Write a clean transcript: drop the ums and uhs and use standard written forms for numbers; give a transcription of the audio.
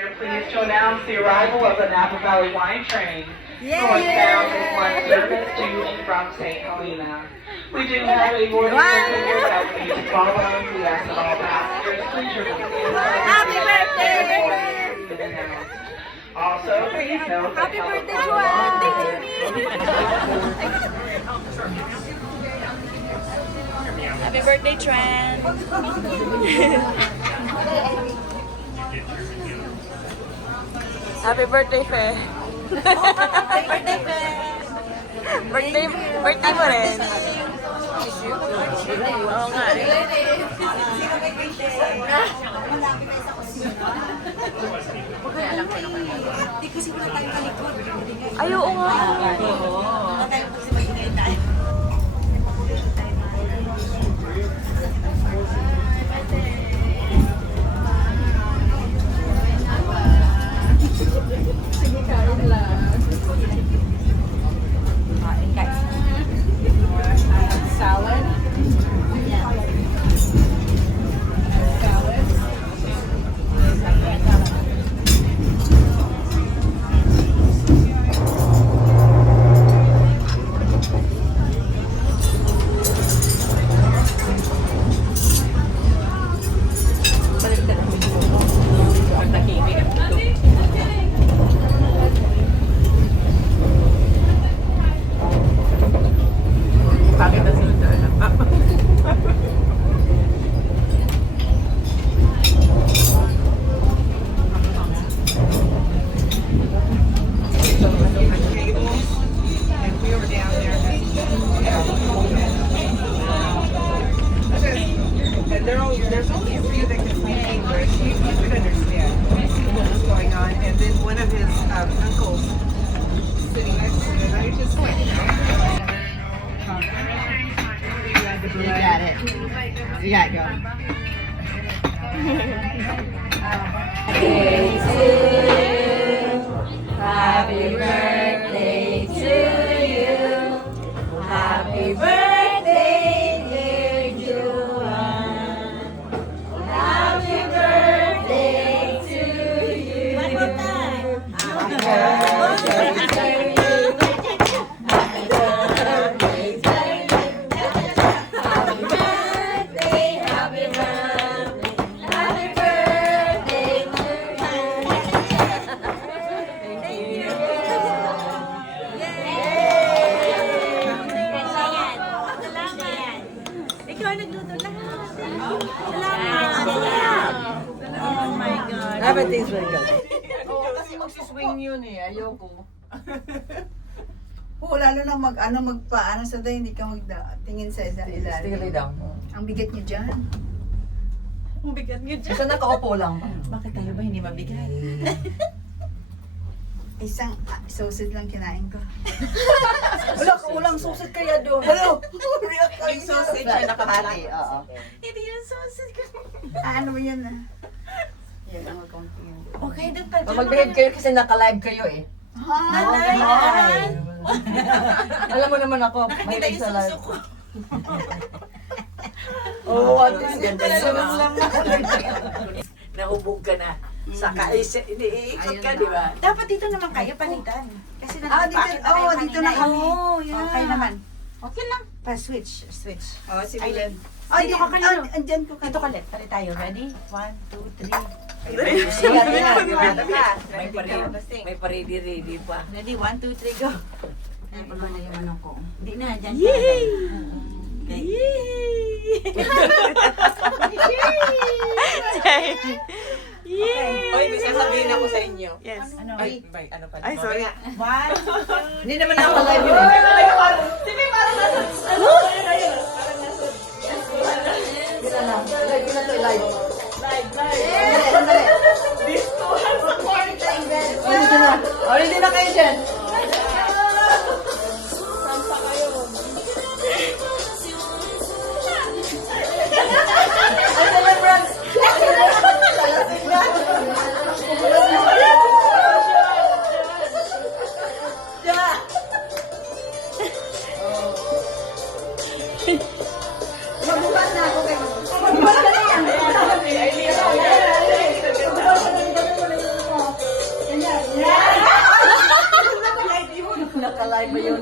Here, please to announce the arrival of the Napa Valley Wine Train, northbound in one service to and from St. Helena. We do have a boarding procedure that we need to follow. We ask that all passengers please remain inside. Happy birthday! Also, please note that Happy birthday, Happy birthday, Trent! Happy birthday, Fe! birthday mo rin. Oo nga eh. Ay, oo nga. There's only a few that can speak English. You could understand what's going on. And then one of his uncles sitting next to him. I was just like, You got it. You got it, go. Happy birthday to you. Happy birthday, dear Joanne. Happy birthday to you. One more time. Happy birthday to you. Happy birthday to you. Happy birthday, happy birthday. Happy birthday to ikaw nagluto lahat. Salamat. Oh my God. Everything's very good. Oo, kasi magsiswing yun eh. Ayoko. Oo, lalo na magpaano sa tayo, hindi ka magtingin sa ilalim. Tingnan lang. Ang bigat niyo dyan. Ang bigat nga dyan. Basta nakaupo lang. Bakit tayo ba hindi mabigat? Isang sausage lang kinain ko. Wala ka walang susit kaya doon. Ano? Yung sausage na Nakahati, oo. Hindi yung sausage ko. Ano ba yan ah? Yan ang konti yun. Okay, doon tayo. Mag-behave kayo kasi naka-live kayo eh. Hi! Alam mo naman ako, Nakita mahilig yung sa suso live. ko. Oo, at least ganda naman. Nahubog ka na. Saka iniikot ka, di ba? Dapat dito naman kayo palitan. Kasi Dito na kami. Oh, yeah. Okay naman. Okay lang. Pa-switch. Switch. oh, si Ay, Glenn. Dito ka kanino? Andyan ko Dito kalit. Palit tayo. Ready? 1, 2, 3. Sigat yan. May paridi-ridi pa. Ready? 1, 2, 3, go. Ay, pa na yung ano ko. Hindi na. Dyan ka. Yay! Oy, may sasabihin ako sa inyo. Yes. Ano? Ay, ano pa? Ay, sorry. 1, Hindi naman naka-live yun eh. Live. Oh, hindi na kayo dyan. Ang celebrant. Magbukas na ako kayo. Magbukas ka na yan. Nakalive ba yun?